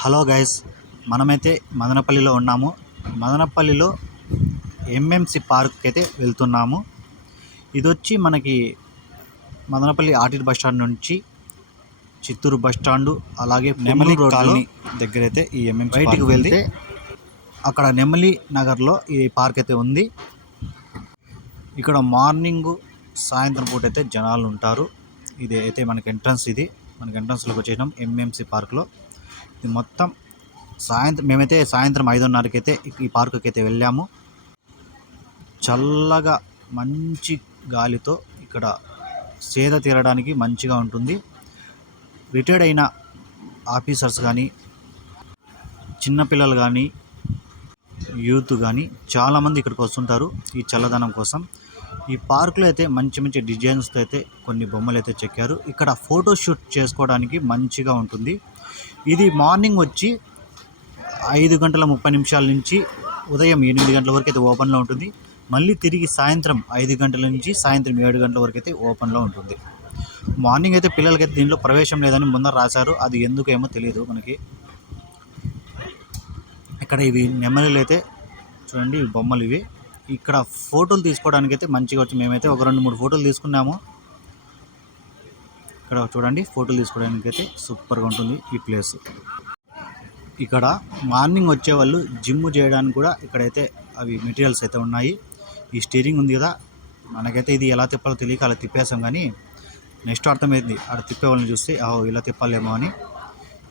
Hello guys మనమైతే మదనపల్లిలో ఉన్నాము. మదనపల్లిలో ఎంఎంసి పార్క్ అయితే వెళ్తున్నాము. ఇది వచ్చి మనకి మదనపల్లి ఆర్టీ బస్ స్టాండ్ నుంచి చిత్తూరు బస్ స్టాండ్ అలాగే నెమలి కాలనీ దగ్గర అయితే ఈ ఎంఎంసి బయటికి వెళ్తే అక్కడ నెమలి నగర్లో ఈ పార్క్ అయితే ఉంది. ఇక్కడ మార్నింగ్ సాయంత్రం పూట అయితే జనాలు ఉంటారు ఇది అయితే మనకి ఎంట్రన్స్ ఇది. మనకి ఎంట్రన్స్లోకి వచ్చేసినాం ఎంఎంసి పార్క్లో. ఇది మొత్తం సాయంత్రం మేమైతే సాయంత్రం ఐదున్నరకి అయితే ఈ పార్కుకి అయితే వెళ్ళాము. చల్లగా మంచి గాలితో ఇక్కడ సేద తీరడానికి మంచిగా ఉంటుంది. రిటైర్డ్ అయిన ఆఫీసర్స్ కానీ చిన్నపిల్లలు కానీ యూత్ కానీ చాలామంది ఇక్కడికి వస్తుంటారు ఈ చల్లదనం కోసం. ఈ పార్కులో అయితే మంచి మంచి డిజైన్స్తో అయితే కొన్ని బొమ్మలు అయితే చెక్కారు. ఇక్కడ ఫోటోషూట్ చేసుకోవడానికి మంచిగా ఉంటుంది. ఇది మార్నింగ్ వచ్చి ఐదు గంటల ముప్పై నిమిషాల నుంచి ఉదయం ఎనిమిది గంటల వరకు అయితే ఓపెన్లో ఉంటుంది. మళ్ళీ తిరిగి సాయంత్రం ఐదు గంటల నుంచి సాయంత్రం ఏడు గంటల వరకు అయితే ఓపెన్లో ఉంటుంది. మార్నింగ్ అయితే పిల్లలకైతే దీనిలో ప్రవేశం లేదని ముందర రాశారు. అది ఎందుకేమో తెలియదు మనకి. ఇక్కడ ఇవి నెమలిలు అయితే చూడండి బొమ్మలు ఇవి. ఇక్కడ ఫోటోలు తీసుకోవడానికి అయితే మంచిగా వచ్చి మేమైతే ఒక రెండు మూడు ఫోటోలు తీసుకున్నాము. ఇక్కడ చూడండి ఫోటోలు తీసుకోవడానికి అయితే సూపర్గా ఉంటుంది ఈ ప్లేస్ ఇక్కడ మార్నింగ్ వచ్చే వాళ్ళు జిమ్ చేయడానికి కూడా ఇక్కడైతే అవి మెటీరియల్స్ అయితే ఉన్నాయి. ఈ స్టీరింగ్ ఉంది కదా మనకైతే ఇది ఎలా తిప్పాలో తెలియక అలా తిప్పేసాం కానీ నెక్స్ట్ అర్థమైంది. అక్కడ తిప్పే వాళ్ళని చూస్తే ఆహో ఇలా తిప్పాలేమో అని.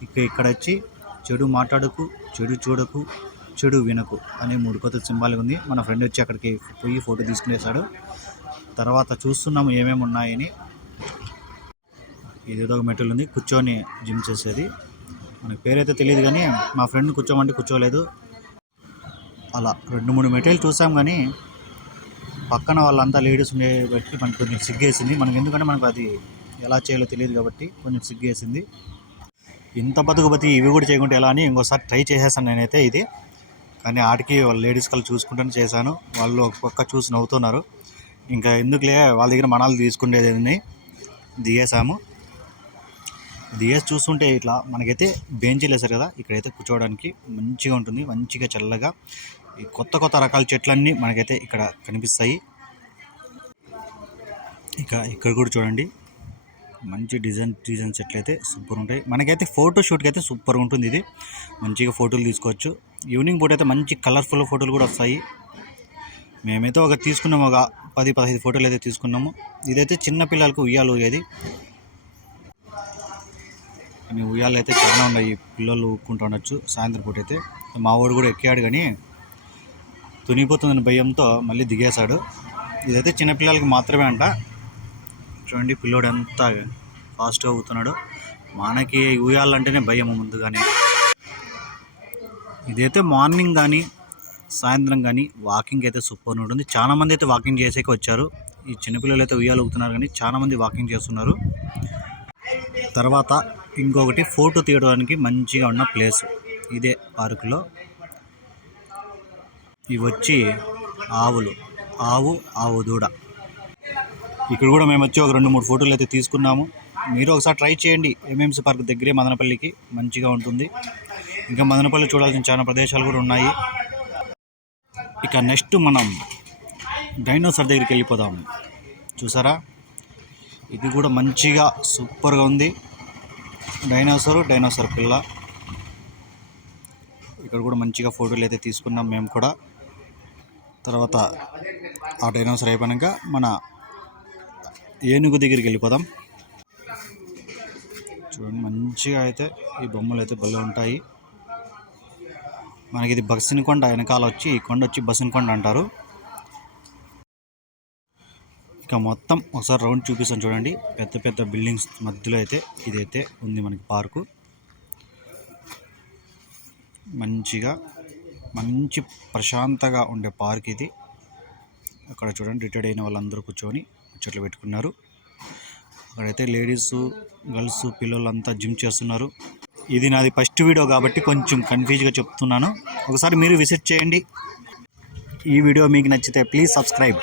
ఇక ఇక్కడ వచ్చి చెడు మాట్లాడకు చెడు చూడకు చెడు వినకు అనే మూడు కొత్త సింబాల్ ఉంది. మన ఫ్రెండ్ వచ్చి అక్కడికి పోయి ఫోటో తీసుకునేసాడు తర్వాత చూస్తున్నాము ఏమేమి ఉన్నాయని. ఇది ఏదో ఒక మెటీరియల్ ఉంది. కూర్చొని జిమ్ చేసేది. మనకి పేరైతే తెలియదు కానీ మా ఫ్రెండ్ కూర్చోమంటే కూర్చోలేదు. అలా రెండు మూడు మెటీరియల్ చూసాం కానీ పక్కన వాళ్ళంతా లేడీస్ ఉండే బట్టి మనకు కొంచెం సిగ్గేసింది. మనకి ఎందుకంటే మనకు అది ఎలా చేయాలో తెలియదు కాబట్టి కొంచెం సిగ్గేసింది. ఇంత బతుకు బతి ఇవి కూడా చేయకుంటే ఎలా అని ఇంకోసారి ట్రై చేసేసాను నేనైతే ఇది. కానీ ఆడికి వాళ్ళ లేడీస్ కళ్ళు చూసుకుంటూనే చేశాను. వాళ్ళు ఒక పక్క చూసి నవ్వుతున్నారు. ఇంకా ఎందుకులే వాళ్ళ దగ్గర మనాలు తీసుకునేది దిగేసాము దిగేసి చూస్తుంటే ఇట్లా మనకైతే బెంచీలు వేశారు కదా ఇక్కడైతే కూర్చోవడానికి మంచిగా ఉంటుంది మంచిగా చల్లగా. ఈ కొత్త కొత్త రకాల చెట్లన్నీ మనకైతే ఇక్కడ కనిపిస్తాయి. ఇక ఇక్కడ కూడా చూడండి మంచి డిజైన్ డిజైన్ చెట్లు అయితే సూపర్ ఉంటాయి. మనకైతే ఫోటో షూట్కి అయితే సూపర్ ఉంటుంది ఇది. మంచిగా ఫోటోలు తీసుకోవచ్చు. ఈవినింగ్ పూట అయితే మంచి కలర్ఫుల్ ఫోటోలు కూడా వస్తాయి. మేమైతే ఒక తీసుకున్నాము ఒక పది పదహైదు ఫోటోలు అయితే తీసుకున్నాము. ఇదైతే చిన్న పిల్లలకు ఉయ్యాలు ఇది కానీ ఉయ్యాలు అయితే చాలా ఉన్నాయి. పిల్లలు ఊక్కుంటూ ఉండొచ్చు. సాయంత్రం పూట అయితే. మా వాడు కూడా ఎక్కాడు కానీ తునిపోతుందని భయంతో మళ్ళీ దిగేశాడు. ఇదైతే చిన్నపిల్లలకి మాత్రమే అంట. చూడండి పిల్లోడు ఎంత ఫాస్ట్గా ఊగుతున్నాడు మనకి ఉయ్యాలంటేనే భయం ముందుగానే. ఇదైతే మార్నింగ్ కానీ సాయంత్రం కానీ వాకింగ్ అయితే సూపర్ ఉంటుంది. చాలా మంది అయితే వాకింగ్ చేసేకి వచ్చారు. ఈ చిన్నపిల్లలు అయితే ఉయ్యాలు ఊగుతున్నారు కానీ చాలా మంది వాకింగ్ చేస్తున్నారు. తర్వాత ఇంకొకటి ఫోటో తీయడానికి మంచిగా ఉన్న ప్లేస్. ఇదే పార్కులో. ఇవి వచ్చి ఆవులు. ఆవు ఆవు దూడ. ఇక్కడ కూడా మేము వచ్చి ఒక రెండు మూడు ఫోటోలు అయితే తీసుకున్నాము. మీరు ఒకసారి ట్రై చేయండి. ఎంఎంసీ పార్క్ దగ్గరే మదనపల్లికి. మంచిగా ఉంటుంది. ఇంకా మదనపల్లి చూడాల్సిన చాలా ప్రదేశాలు కూడా ఉన్నాయి. ఇక నెక్స్ట్ మనం డైనోసార్ దగ్గరికి వెళ్ళిపోదాము చూసారా? ఇది కూడా మంచిగా సూపర్గా ఉంది. డైనోసార్ డైనోసార్ పిల్ల. ఇక్కడ కూడా మంచిగా ఫోటోలు అయితే తీసుకున్నాం మేము కూడా. తర్వాత ఆ డైనోసార్ అయిపోయాక మన ఏనుగు దగ్గరికి వెళ్ళిపోదాం. చూడండి మంచిగా అయితే ఈ బొమ్మలు అయితే భలే ఉంటాయి. మనకి ఇది బస్సిన కొండ వెనకాల వచ్చి ఈ కొండ వచ్చి బస్సిన కొండ అంటారు. ఇక మొత్తం ఒకసారి రౌండ్ చూపిస్తాను చూడండి. పెద్ద పెద్ద బిల్డింగ్స్ మధ్యలో అయితే ఇదైతే ఉంది మనకి పార్కు. మంచిగా మంచి ప్రశాంతంగా ఉండే పార్క్ ఇది. అక్కడ చూడండి రిటైర్డ్ అయిన వాళ్ళందరూ కూర్చొని ముచ్చట్లు పెట్టుకున్నారు. అక్కడైతే లేడీస్ గర్ల్స్ పిల్లలంతా జిమ్ చేస్తున్నారు. ఇది నాది ఫస్ట్ వీడియో కాబట్టి కొంచెం కన్ఫ్యూజ్గా చెప్తున్నాను. ఒకసారి మీరు విజిట్ చేయండి. ఈ వీడియో మీకు నచ్చితే ప్లీజ్ సబ్స్క్రైబ్.